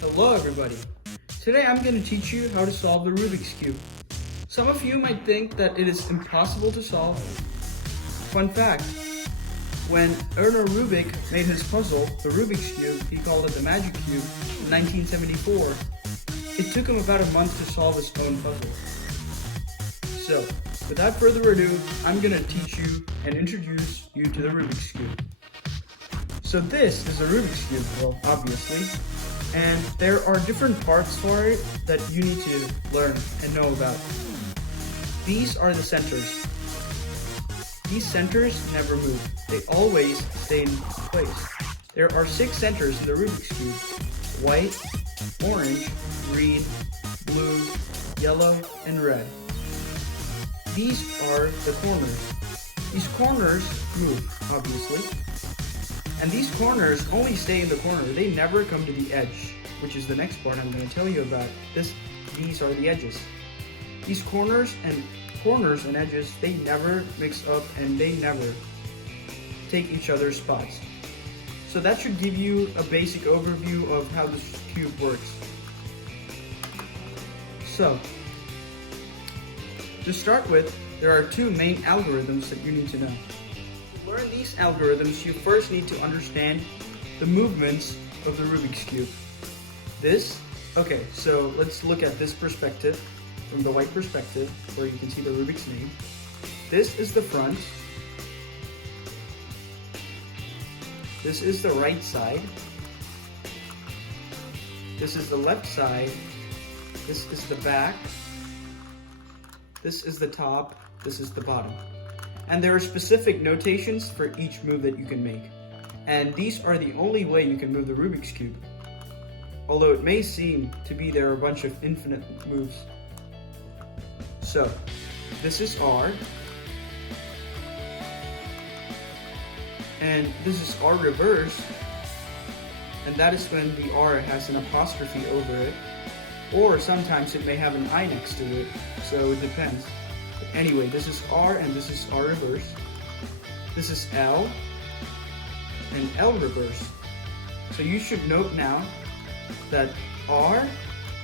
Hello everybody! Today I'm going to teach you how to solve the Rubik's Cube. Some of you might think that it is impossible to solve. Fun fact, when Erno Rubik made his puzzle, the Rubik's Cube, he called it the Magic Cube, in 1974, it took him about a month to solve his own puzzle. So, without further ado, I'm going to teach you and introduce you to the Rubik's Cube. So this is a Rubik's Cube, well, obviously. And there are different parts for it that you need to learn and know about. These are the centers. These centers never move. They always stay in place. There are 6 centers in the Rubik's Cube: white, orange, green, blue, yellow, and red. These are the corners. These corners move, obviously. And these corners only stay in the corner. They never come to the edge, which is the next part I'm going to tell you about. These are the edges. These corners and edges, they never mix up and they never take each other's spots. So that should give you a basic overview of how this cube works. So, to start with, there are 2 main algorithms that you need to know. To learn these algorithms, you first need to understand the movements of the Rubik's Cube. Okay, so let's look at this perspective, from the white perspective, where you can see the Rubik's name. This is the front. This is the right side. This is the left side. This is the back. This is the top. This is the bottom. And there are specific notations for each move that you can make. And these are the only way you can move the Rubik's Cube. Although it may seem to be there are a bunch of infinite moves. So, this is R. And this is R reverse. And that is when the R has an apostrophe over it. Or sometimes it may have an I next to it. So it depends. Anyway, this is R and this is R reverse. This is L and L reverse. So you should note now that R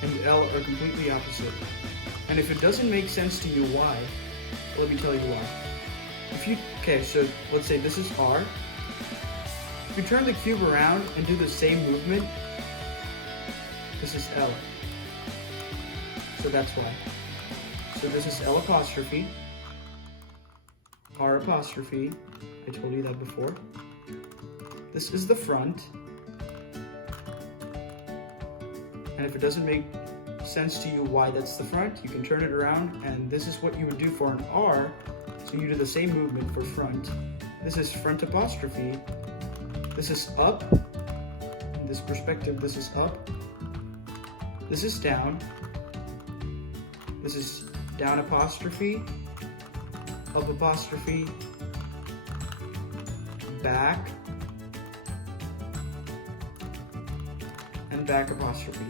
and L are completely opposite. And if it doesn't make sense to you why, let me tell you why. Okay, so let's say this is R. If you turn the cube around and do the same movement, this is L. So that's why. So this is L apostrophe, R apostrophe, I told you that before. This is the front. And if it doesn't make sense to you why that's the front, you can turn it around and this is what you would do for an R. So you do the same movement for front. This is front apostrophe. This is up. In this perspective, this is up. This is down. This is down apostrophe, up apostrophe, back, and back apostrophe.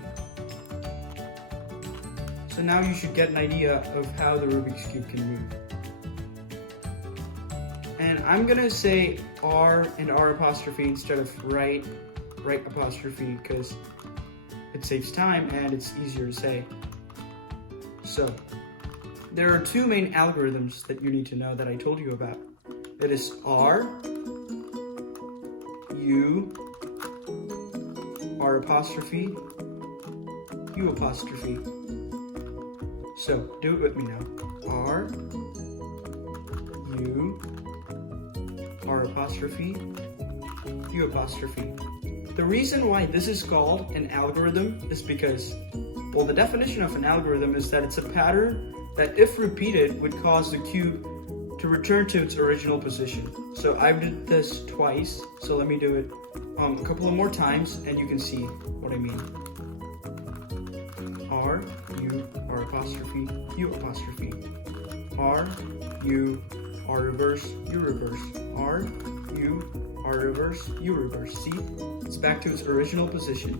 So now you should get an idea of how the Rubik's Cube can move. And I'm gonna say R and R apostrophe instead of right apostrophe because it saves time and it's easier to say. So, there are 2 main algorithms that you need to know that I told you about. It is R, U, R apostrophe, U apostrophe. So, do it with me now. R, U, R apostrophe, U apostrophe. The reason why this is called an algorithm is because, well, the definition of an algorithm is that it's a pattern that, if repeated, would cause the cube to return to its original position. So I did this twice, so let me do it a couple of more times and you can see what I mean. R, U, R apostrophe, U apostrophe. R, U, R reverse, U reverse. R, U, R reverse, U reverse. See? It's back to its original position.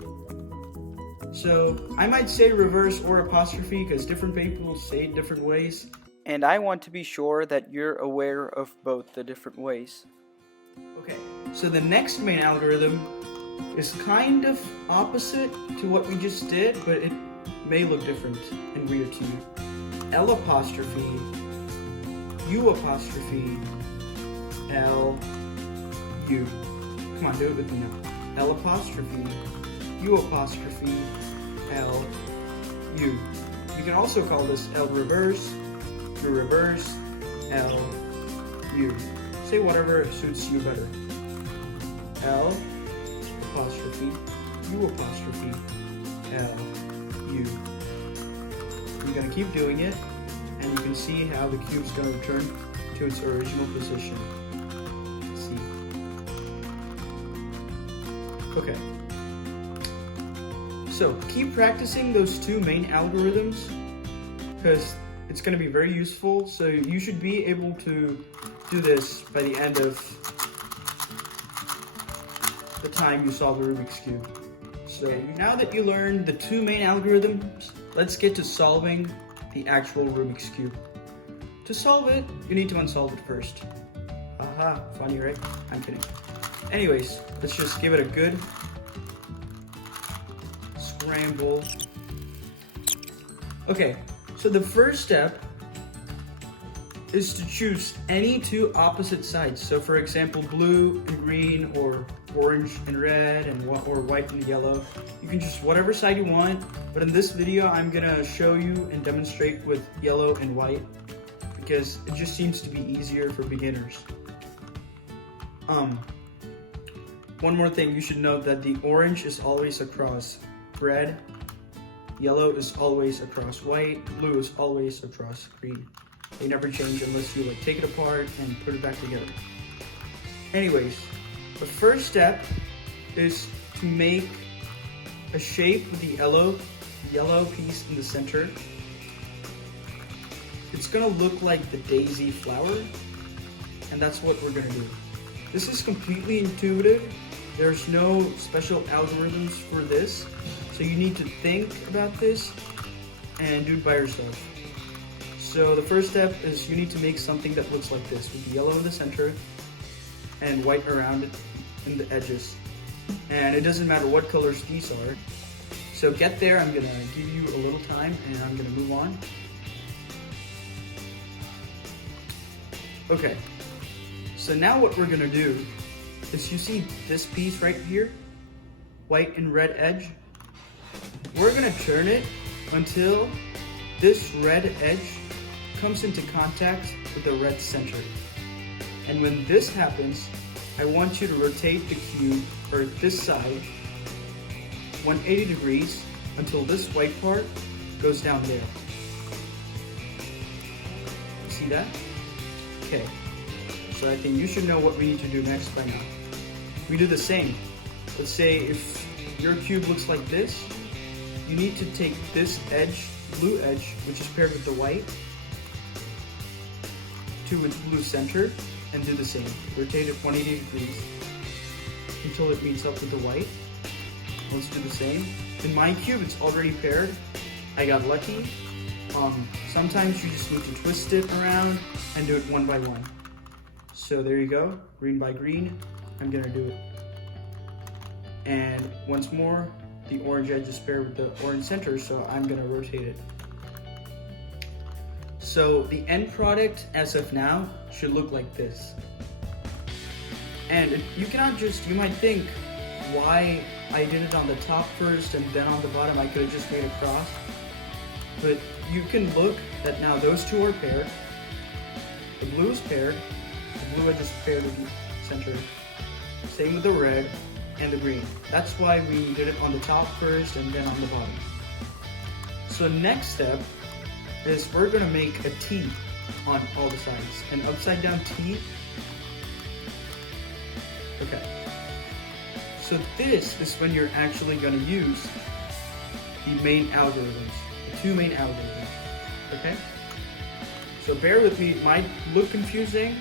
So I might say reverse or apostrophe because different people say it different ways. And I want to be sure that you're aware of both the different ways. Okay, so the next main algorithm is kind of opposite to what we just did, but it may look different and weird to you. L apostrophe, U apostrophe, L, U. Come on, do it with me now. L apostrophe, U apostrophe, L, U. You can also call this L reverse, U reverse, L, U. Say whatever suits you better. L apostrophe, U apostrophe, L, U. You're going to keep doing it, and you can see how the cube's going to return to its original position. See. Okay. So keep practicing those two main algorithms because it's going to be very useful. So you should be able to do this by the end of the time you solve the Rubik's Cube. So now that you learned the two main algorithms, let's get to solving the actual Rubik's Cube. To solve it, you need to unsolve it first. Haha, funny, right? I'm kidding. Anyways, let's just give it a good scramble. Okay, so the first step is to choose any two opposite sides. So for example, blue and green, or orange and red, or white and yellow. You can choose whatever side you want, but in this video, I'm gonna show you and demonstrate with yellow and white because it just seems to be easier for beginners. One more thing, you should note that the orange is always across red, yellow is always across white, blue is always across green. They never change unless you take it apart and put it back together. Anyways, the first step is to make a shape with the yellow piece in the center. It's gonna look like the daisy flower, and that's what we're gonna do. This is completely intuitive. There's no special algorithms for this, so you need to think about this and do it by yourself. So the first step is you need to make something that looks like this, with the yellow in the center and white around it in the edges. And it doesn't matter what colors these are. So get there, I'm gonna give you a little time and I'm gonna move on. Okay, so now what we're gonna do is, you see this piece right here, white and red edge? We're gonna turn it until this red edge comes into contact with the red center. And when this happens, I want you to rotate the cube, or this side, 180 degrees until this white part goes down there. See that? Okay, so I think you should know what we need to do next by now. We do the same. Let's say if your cube looks like this, you need to take this edge, blue edge, which is paired with the white, to its blue center, and do the same. Rotate it 180 degrees until it meets up with the white. Let's do the same. In my cube, it's already paired. I got lucky. Sometimes you just need to twist it around and do it one by one. So there you go, green by green. I'm gonna do it. And once more, the orange edge is paired with the orange center, so I'm gonna rotate it. So the end product, as of now, should look like this. And you cannot just, you might think, why I did it on the top first and then on the bottom, I could have just made a cross. But you can look that now those two are paired. The blue is paired, the blue edge is paired with the center. Same with the red and the green. That's why we did it on the top first and then on the bottom. So next step is we're gonna make a T on all the sides, an upside down T. Okay. So this is when you're actually gonna use the main algorithms, the two main algorithms, okay? So bear with me, it might look confusing,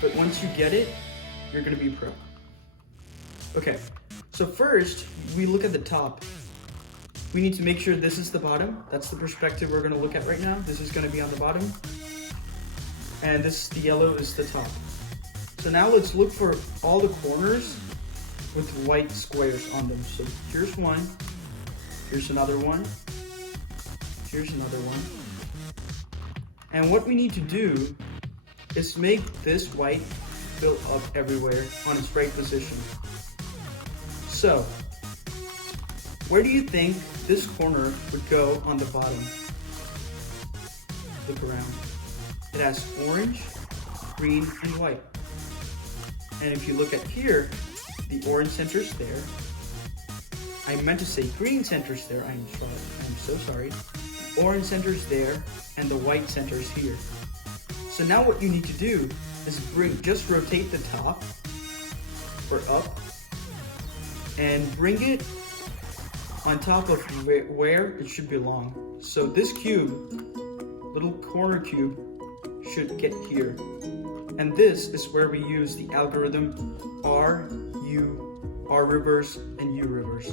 but once you get it, you're gonna be pro. Okay, so first, we look at the top. We need to make sure this is the bottom. That's the perspective we're gonna look at right now. This is gonna be on the bottom. And the yellow is the top. So now let's look for all the corners with white squares on them. So here's one, here's another one, here's another one. And what we need to do is make this white fill up everywhere on its right position. So, where do you think this corner would go on the bottom? Look around. It has orange, green, and white. And if you look at here, the orange center's there. I meant to say green center's there. I'm so sorry. The orange center's there, and the white center's here. So now what you need to do is just rotate the top or up and bring it on top of where it should belong. So this cube, little corner cube, should get here. And this is where we use the algorithm R, U, R reverse, and U reverse.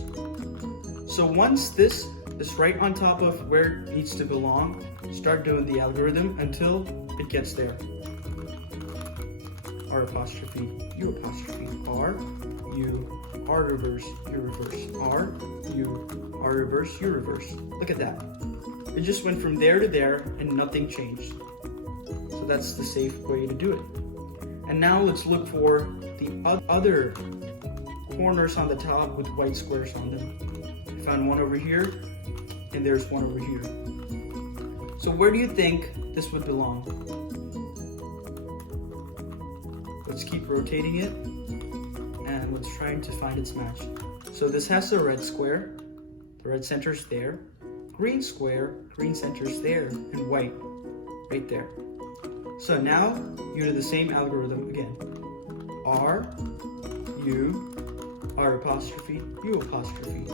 So once this is right on top of where it needs to belong, start doing the algorithm until it gets there. R apostrophe, U apostrophe, R, U, R reverse, U reverse, R, U, R reverse, U reverse. Look at that. It just went from there to there and nothing changed. So that's the safe way to do it. And now let's look for the other corners on the top with white squares on them. I found one over here, and there's one over here. So where do you think this would belong? Let's keep rotating it, and let's try to find its match. So this has a red square, the red center's there, green square, green center's there, and white right there. So now you do the same algorithm again. R, U, R apostrophe, U apostrophe,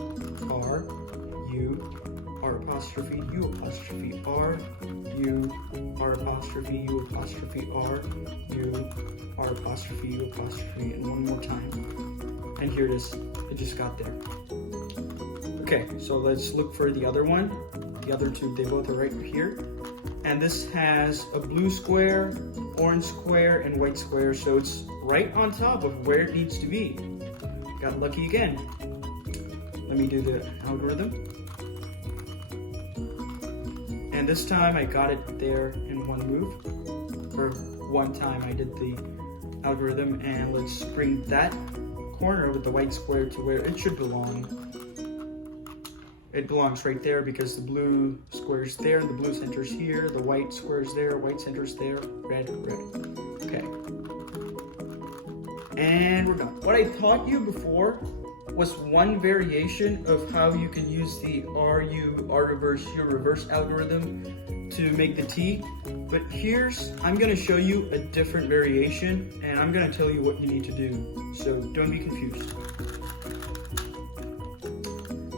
R, U, R apostrophe, U apostrophe, R, U, R apostrophe, U apostrophe, R, U, R apostrophe, U apostrophe, and one more time. And here it is. It just got there. Okay, so let's look for the other one. The other two, they both are right here. And this has a blue square, orange square, and white square, so it's right on top of where it needs to be. Got lucky again. Let me do the algorithm. And this time I got it there in one move. Or one time I did the algorithm, and let's bring that corner with the white square to where it should belong. It belongs right there because the blue square's there, and the blue center's here, the white square's there, white center's there, red, red. Okay. And we're done. What I taught you before was one variation of how you can use the RU, R reverse, U reverse algorithm to make the T. But I'm gonna show you a different variation, and I'm gonna tell you what you need to do. So don't be confused.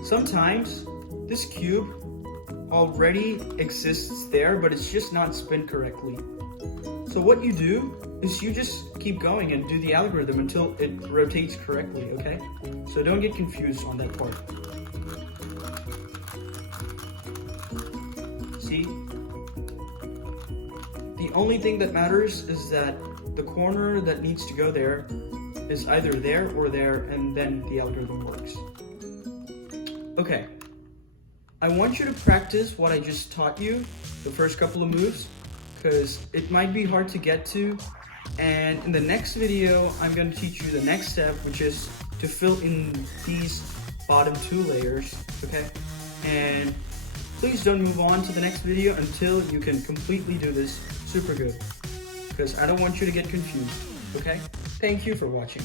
Sometimes this cube already exists there, but it's just not spin correctly. So what you do is you just keep going and do the algorithm until it rotates correctly, okay? So don't get confused on that part. See? The only thing that matters is that the corner that needs to go there is either there or there, and then the algorithm works. Okay, I want you to practice what I just taught you, the first couple of moves, because it might be hard to get to. And in the next video, I'm going to teach you the next step, which is to fill in these bottom two layers, okay? And please don't move on to the next video until you can completely do this super good, because I don't want you to get confused, okay? Thank you for watching.